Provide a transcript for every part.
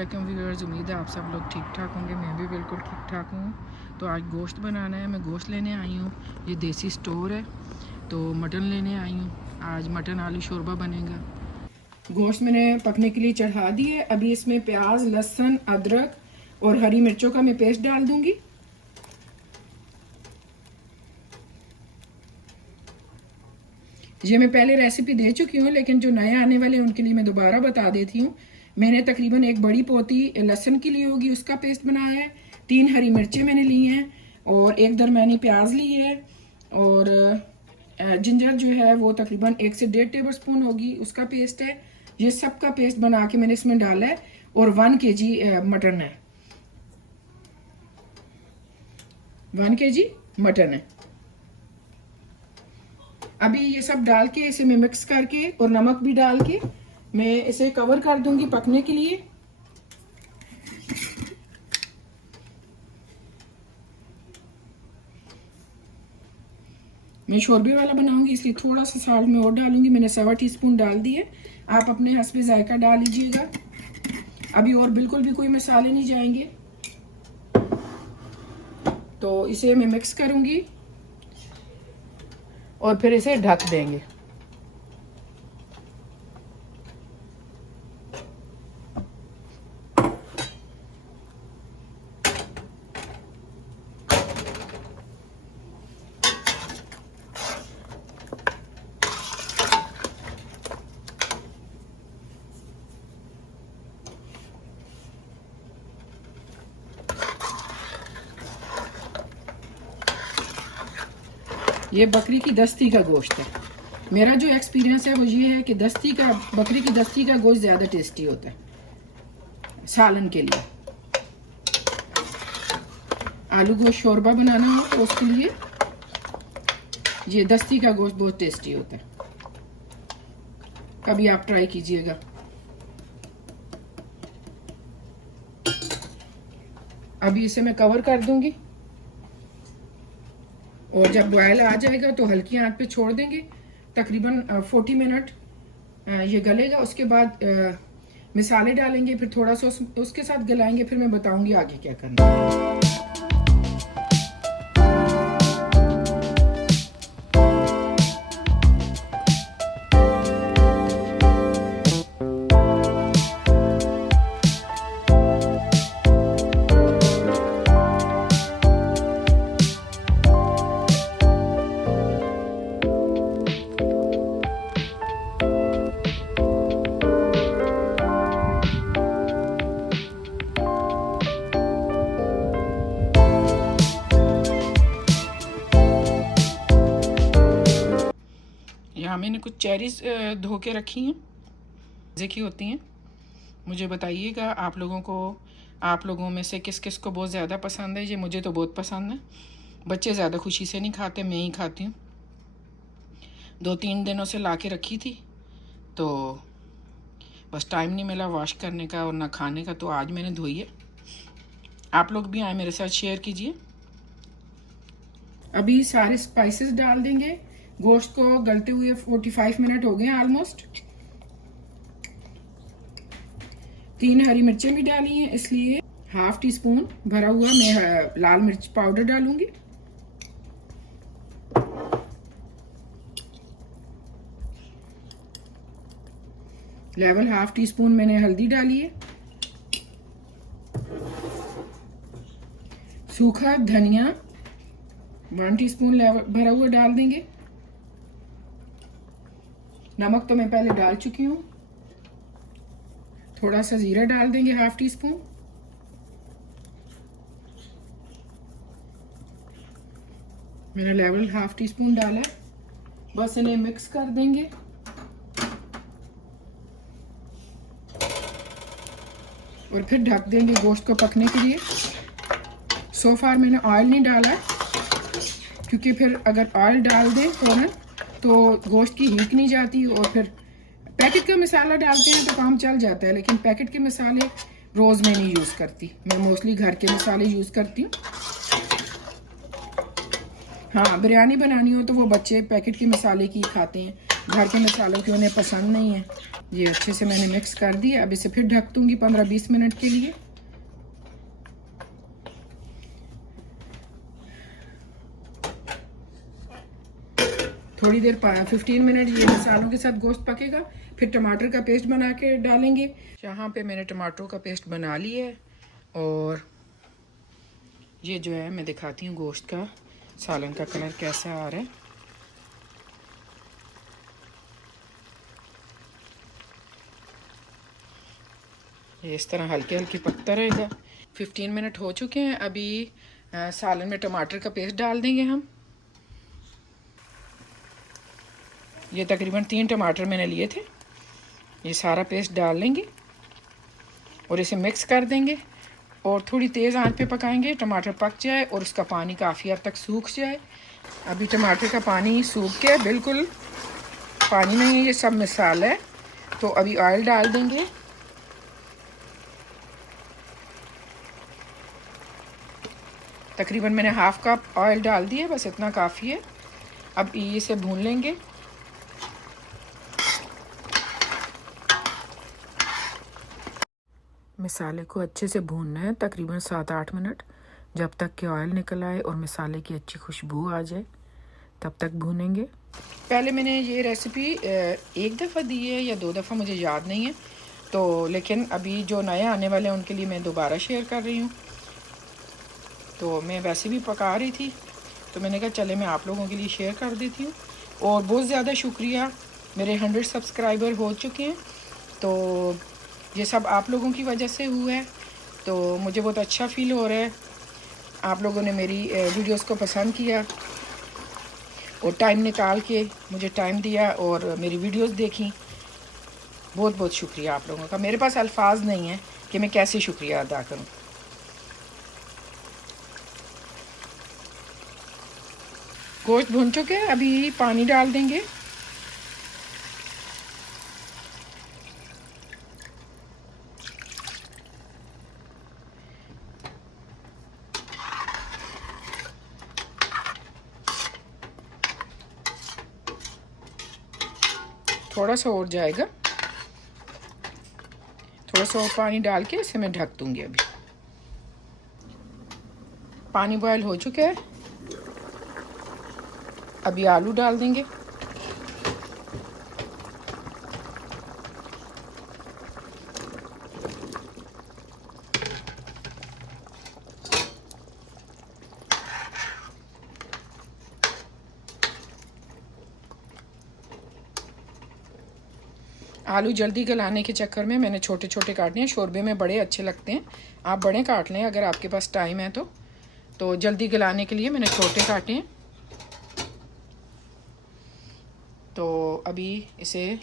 वालेकुम व्यूअर्स, उम्मीद है आप सब लोग ठीक ठाक होंगे। मैं भी बिल्कुल ठीक ठाक हूँ। तो आज गोश्त बनाना है, मैं गोश्त लेने आई हूँ। ये देसी स्टोर है, तो मटन लेने आई हूँ। आज मटन आलू शोरबा बनेगा। गोश्त मैंने पकने के लिए चढ़ा दी है। अभी इसमें प्याज, लहसुन, अदरक और हरी मिर्चों का मैं पेस्ट डाल दूँगी। ये मैं पहले रेसिपी दे चुकी हूँ, लेकिन जो नए आने वाले उनके लिए मैं दोबारा बता देती हूँ। मैंने तकरीबन एक बड़ी पोती लहसुन की ली होगी, उसका पेस्ट बनाया है। 3 हरी मिर्चें मैंने ली हैं और एक दरमियानी प्याज ली है। और जिंजर जो है वो तकरीबन 1 से 1.5 टेबल स्पून होगी, उसका पेस्ट है। ये सब का पेस्ट बना के मैंने इसमें डाला है। और 1 kg मटन है, 1 kg मटन है। अभी ये सब डाल के इसे मैं मिक्स करके और नमक भी डाल के मैं इसे कवर कर दूंगी पकने के लिए। मैं शोरबे वाला बनाऊंगी, इसलिए थोड़ा सा साल्ट में और डालूंगी। मैंने 1.25 टीस्पून डाल दिए। आप अपने हस्बे जायका डाल लीजिएगा। अभी और बिल्कुल भी कोई मसाले नहीं जाएंगे। तो इसे मैं मिक्स करूंगी और फिर इसे ढक देंगे। ये बकरी की दस्ती का गोश्त है। मेरा जो एक्सपीरियंस है वो ये है कि बकरी की दस्ती का गोश्त ज़्यादा टेस्टी होता है सालन के लिए। आलू गोश्त शोरबा बनाना हो तो उसके लिए ये दस्ती का गोश्त बहुत टेस्टी होता है। कभी आप ट्राई कीजिएगा। अभी इसे मैं कवर कर दूंगी और जब बॉयल आ जाएगा तो हल्की आंच पे छोड़ देंगे। तकरीबन 40 मिनट ये गलेगा। उसके बाद मसाले डालेंगे, फिर थोड़ा सा उसके साथ गलाएंगे। फिर मैं बताऊंगी आगे क्या करना है। यहाँ मैंने कुछ चेरीज धो के रखी हैं, मज़े की होती हैं। मुझे बताइएगा आप लोगों में से किस किस को बहुत ज़्यादा पसंद है। ये मुझे तो बहुत पसंद है। बच्चे ज़्यादा खुशी से नहीं खाते, मैं ही खाती हूँ। 2-3 दिनों से ला के रखी थी, तो बस टाइम नहीं मिला वॉश करने का और ना खाने का, तो आज मैंने धोई है। आप लोग भी आए मेरे साथ शेयर कीजिए। अभी सारे स्पाइसेस डाल देंगे। गोश्त को गलते हुए 45 मिनट हो गए ऑलमोस्ट। 3 हरी मिर्चें भी डाली हैं, इसलिए 1/2 टीस्पून भरा हुआ मैं लाल मिर्च पाउडर डालूंगी। लेवल 1/2 टीस्पून मैंने हल्दी डाली है। सूखा धनिया 1 टीस्पून भरा हुआ डाल देंगे। नमक तो मैं पहले डाल चुकी हूँ। थोड़ा सा जीरा डाल देंगे 1/2 टीस्पून। मैंने लेवल 1/2 टीस्पून डाला। बस इन्हें मिक्स कर देंगे और फिर ढक देंगे गोश्त को पकने के लिए। सो फार मैंने ऑयल नहीं डाला, क्योंकि फिर अगर ऑयल डाल दें फौरन तो गोश्त की हीट नहीं जाती। और फिर पैकेट का मसाला डालते हैं तो काम चल जाता है, लेकिन पैकेट के मसाले रोज़ मैं नहीं यूज़ करती। मैं मोस्टली घर के मसाले यूज़ करती हूँ। हाँ, बिरयानी बनानी हो तो वो बच्चे पैकेट के मसाले की खाते हैं, घर के मसालों की उन्हें पसंद नहीं है। ये अच्छे से मैंने मिक्स कर दिया। अब इसे फिर ढक दूँगी 15-20 मिनट के लिए। थोड़ी देर 15 मिनट ये मसालों के साथ गोश्त पकेगा। फिर टमाटर का पेस्ट बना के डालेंगे। यहाँ पे मैंने टमाटरों का पेस्ट बना लिया है और ये जो है मैं दिखाती हूँ गोश्त का सालन का कलर कैसा आ रहा है। ये इस तरह हल्के हल्के पकता रहेगा। 15 मिनट हो चुके हैं। अभी सालन में टमाटर का पेस्ट डाल देंगे हम। ये तकरीबन 3 टमाटर मैंने लिए थे। ये सारा पेस्ट डाल लेंगे और इसे मिक्स कर देंगे और थोड़ी तेज़ आंच पे पकाएंगे। टमाटर पक जाए और उसका पानी काफ़ी हद तक सूख जाए। अभी टमाटर का पानी सूख के बिल्कुल पानी नहीं है, ये सब मसाला है। तो अभी ऑयल डाल देंगे। तकरीबन मैंने हाफ़ कप ऑयल डाल दिया, बस इतना काफ़ी है। अब इसे भून लेंगे। मसाले को अच्छे से भूनना है तकरीबन 7-8 मिनट, जब तक कि ऑयल निकल आए और मसाले की अच्छी खुशबू आ जाए, तब तक भूनेंगे। पहले मैंने ये रेसिपी एक दफ़ा दी है या 2 दफ़ा, मुझे याद नहीं है। तो लेकिन अभी जो नए आने वाले हैं उनके लिए मैं दोबारा शेयर कर रही हूँ। तो मैं वैसे भी पका रही थी तो मैंने कहा चले मैं आप लोगों के लिए शेयर कर देती हूँ। और बहुत ज़्यादा शुक्रिया, मेरे 100 सब्सक्राइबर हो चुके हैं। तो ये सब आप लोगों की वजह से हुआ है, तो मुझे बहुत अच्छा फ़ील हो रहा है। आप लोगों ने मेरी वीडियोस को पसंद किया और टाइम निकाल के मुझे टाइम दिया और मेरी वीडियोस देखी। बहुत बहुत शुक्रिया आप लोगों का। मेरे पास अल्फाज नहीं है कि मैं कैसे शुक्रिया अदा करूं। गोश्त भून चुके हैं, अभी पानी डाल देंगे। थोड़ा सा और जाएगा, थोड़ा सा और पानी डाल के इसे मैं ढक दूंगी। अभी पानी बॉयल हो चुका है। अभी आलू डाल देंगे। आलू जल्दी गलाने के चक्कर में मैंने छोटे छोटे काटने हैं। शोरबे में बड़े अच्छे लगते हैं, आप बड़े काट लें अगर आपके पास टाइम है तो जल्दी गलाने के लिए मैंने छोटे काटे हैं। तो अभी इसे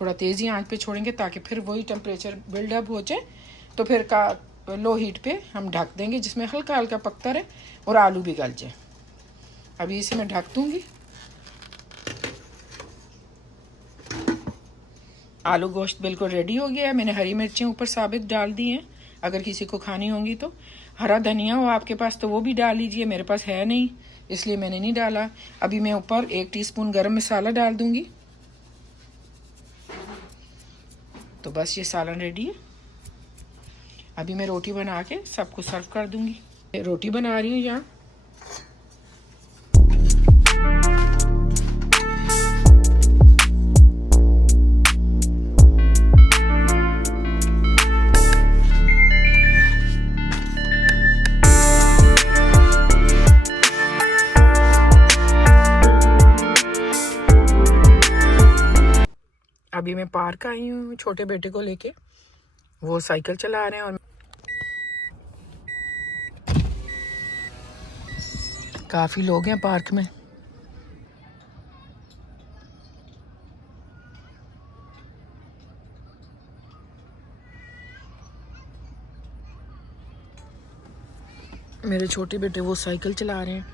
थोड़ा तेज़ी आंच पे छोड़ेंगे ताकि फिर वही टेम्परेचर बिल्डअप हो जाए। तो फिर लो हीट पे हम ढक देंगे, जिसमें हल्का हल्का पकता रहे और आलू भी गल जाए। अभी इसे मैं ढक दूँगी। आलू गोश्त बिल्कुल रेडी हो गया है। मैंने हरी मिर्चें ऊपर साबित डाल दी हैं, अगर किसी को खानी होंगी तो। हरा धनिया हो आपके पास तो वो भी डाल लीजिए, मेरे पास है नहीं इसलिए मैंने नहीं डाला। अभी मैं ऊपर 1 टीस्पून गरम मसाला डाल दूंगी। तो बस ये सालन रेडी है। अभी मैं रोटी बना के सबको सर्व कर दूंगी। रोटी बना रही हूँ यहाँ। अभी मैं पार्क आई हूँ छोटे बेटे को लेके, वो साइकिल चला रहे हैं और काफ़ी लोग हैं पार्क में। मेरे छोटे बेटे वो साइकिल चला रहे हैं।